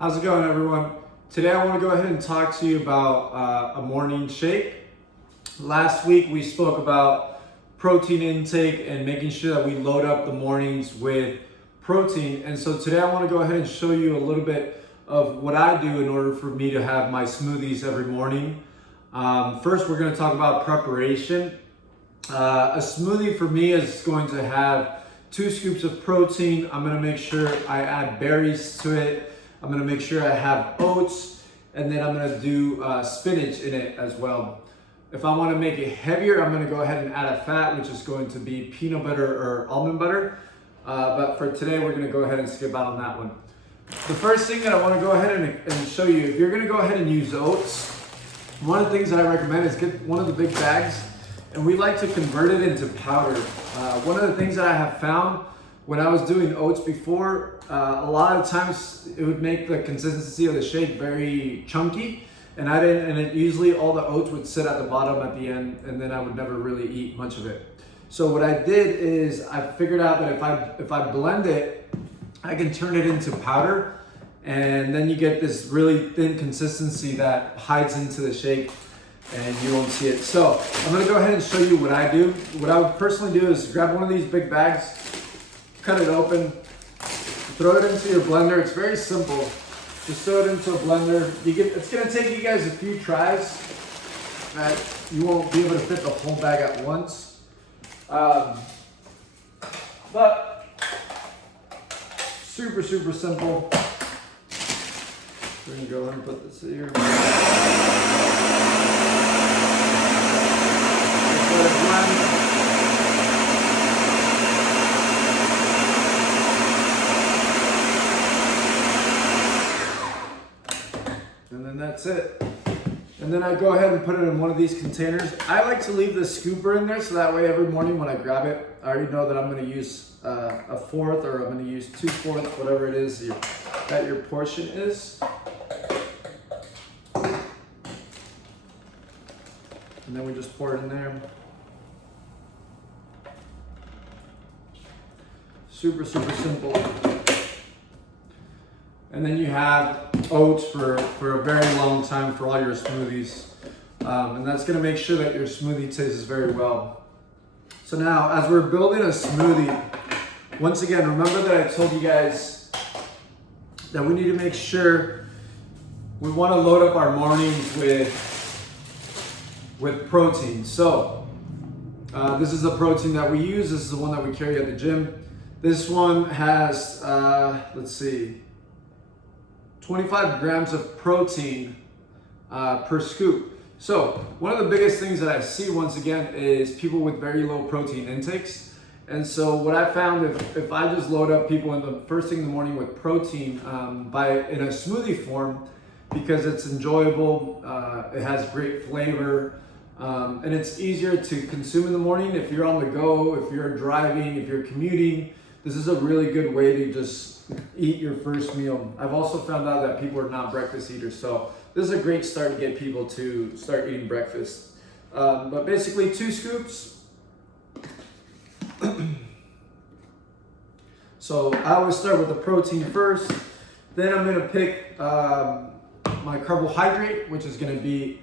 How's it going, everyone? Today I want to go ahead and talk to you about a morning shake. Last week we spoke about protein intake and making sure that we load up the mornings with protein. And so today I want to go ahead and show you a little bit of what I do in order for me to have my smoothies every morning. First, we're going to talk about preparation. A smoothie for me is going to have 2 scoops of protein. I'm going to make sure I add berries to it. I'm going to make sure I have oats, and then I'm going to do spinach in it as well. If I want to make it heavier, I'm going to go ahead and add a fat, which is going to be peanut butter or almond butter. But for today, we're going to go ahead and skip out on that one. The first thing that I want to go ahead and show you, if you're going to go ahead and use oats, one of the things that I recommend is get one of the big bags, and we like to convert it into powder. One of the things that I have found when I was doing oats before, a lot of times it would make the consistency of the shake very chunky, and usually all the oats would sit at the bottom at the end, and then I would never really eat much of it. So what I did is I figured out that if I blend it, I can turn it into powder, and then you get this really thin consistency that hides into the shake and you won't see it. So I'm gonna go ahead and show you what I do. What I would personally do is grab one of these big bags, cut it open, throw it into your blender. It's very simple. Just throw it into a blender. It's gonna take you guys a few tries. Right? You won't be able to fit the whole bag at once. But super simple. We're gonna go ahead and put this here. Just let it blend. And then that's it. And then I go ahead and put it in one of these containers. I like to leave the scooper in there so that way every morning when I grab it, I already know that I'm gonna use a fourth, or I'm gonna use 2/4, whatever it is that your portion is. And then we just pour it in there. Super simple. And then you have oats for a very long time for all your smoothies. And that's gonna make sure that your smoothie tastes very well. So now, as we're building a smoothie, once again, remember that I told you guys that we need to make sure we wanna load up our mornings with protein. So, this is the protein that we use. This is the one that we carry at the gym. This one has, let's see, 25 grams of protein per scoop. So one of the biggest things that I see once again is people with very low protein intakes. And so what I found, if I just load up people in the first thing in the morning with protein in a smoothie form, because it's enjoyable, it has great flavor, and it's easier to consume in the morning. If you're on the go, if you're driving, if you're commuting, this is a really good way to just eat your first meal. I've also found out that people are not breakfast eaters, so this is a great start to get people to start eating breakfast. But basically 2 scoops. So I always start with the protein first. Then I'm gonna pick my carbohydrate, which is gonna be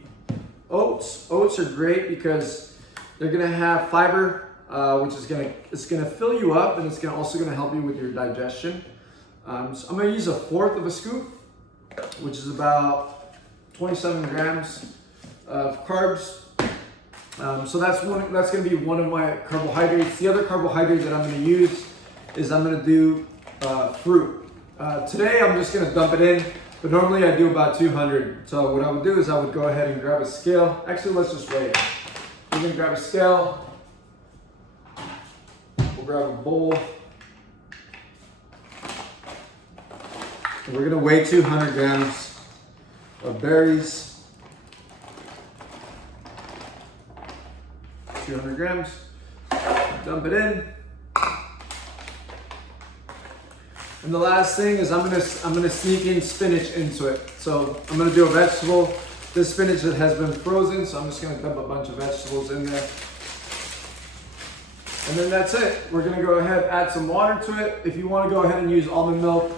oats. Oats are great because they're gonna have fiber, which is gonna fill you up, and it's also gonna help you with your digestion. So I'm gonna use 1/4 of a scoop, which is about 27 grams of carbs. So that's gonna be one of my carbohydrates. The other carbohydrate that I'm gonna use is I'm gonna do fruit. Today I'm just gonna dump it in, but normally I do about 200. So what I would do is I would go ahead and grab a scale. Actually, let's just wait. We're gonna grab a scale. We'll grab a bowl. We're gonna weigh 200 grams of berries. 200 grams. Dump it in. And the last thing is I'm gonna sneak in spinach into it. So I'm gonna do a vegetable. This spinach has been frozen, so I'm just gonna dump a bunch of vegetables in there. And then that's it. We're gonna go ahead and add some water to it. If you wanna go ahead and use almond milk,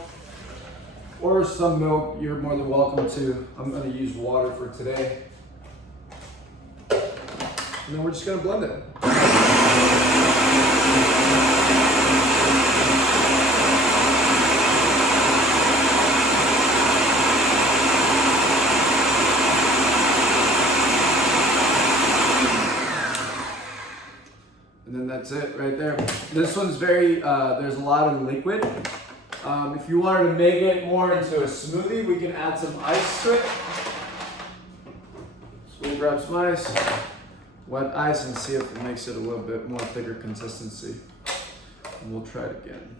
or some milk, you're more than welcome to. I'm gonna use water for today. And then we're just gonna blend it. And then that's it right there. This one's very, there's a lot of liquid. If you wanted to make it more into a smoothie, we can add some ice to it. So we'll grab some ice, wet ice, and see if it makes it a little bit more thicker consistency. And we'll try it again.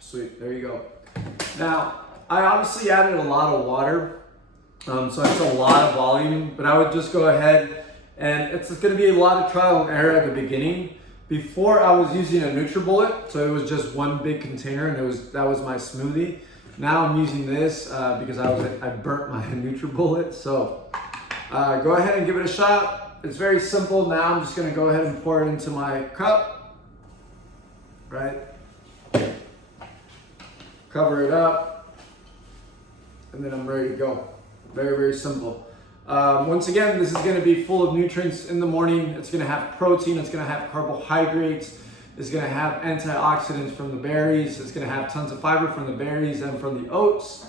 Sweet, there you go. Now, I obviously added a lot of water, so it's a lot of volume, but I would just go ahead and it's gonna be a lot of trial and error at the beginning. Before I was using a NutriBullet, so it was just one big container and that was my smoothie. Now I'm using this because I burnt my NutriBullet, so go ahead and give it a shot. It's very simple. Now I'm just gonna go ahead and pour it into my cup, right? Cover it up, and then I'm ready to go. Very, very simple. Once again, this is gonna be full of nutrients in the morning. It's gonna have protein, it's gonna have carbohydrates, it's gonna have antioxidants from the berries, it's gonna have tons of fiber from the berries and from the oats,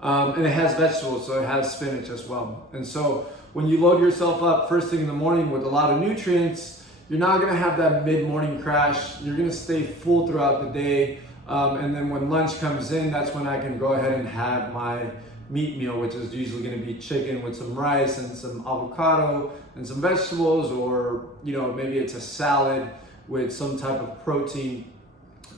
and it has vegetables, so it has spinach as well. And so when you load yourself up first thing in the morning with a lot of nutrients, you're not gonna have that mid-morning crash. You're gonna stay full throughout the day. And then when lunch comes in, that's when I can go ahead and have my meat meal, which is usually going to be chicken with some rice and some avocado and some vegetables, or maybe it's a salad with some type of protein.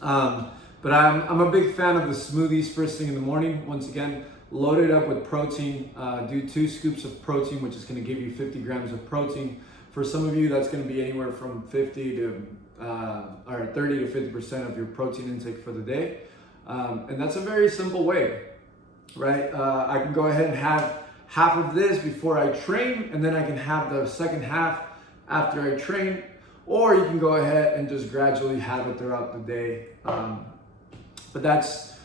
But I'm a big fan of the smoothies first thing in the morning. Once again, load it up with protein. Do 2 scoops of protein, which is going to give you 50 grams of protein. For some of you, that's going to be anywhere from 30 to 50% of your protein intake for the day. And that's a very simple way, right? I can go ahead and have half of this before I train, and then I can have the second half after I train, or you can go ahead and just gradually have it throughout the day. But that's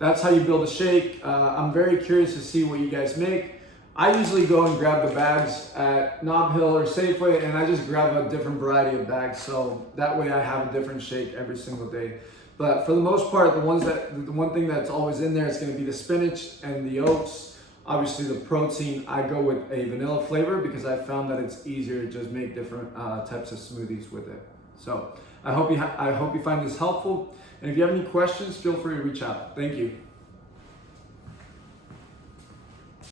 how you build a shake. I'm very curious to see what you guys make. I usually go and grab the bags at Nob Hill or Safeway, and I just grab a different variety of bags, so that way I have a different shake every single day. But for the most part, the one thing that's always in there is going to be the spinach and the oats. Obviously, the protein, I go with a vanilla flavor because I found that it's easier to just make different types of smoothies with it. So I hope you find this helpful, and if you have any questions, feel free to reach out. Thank you.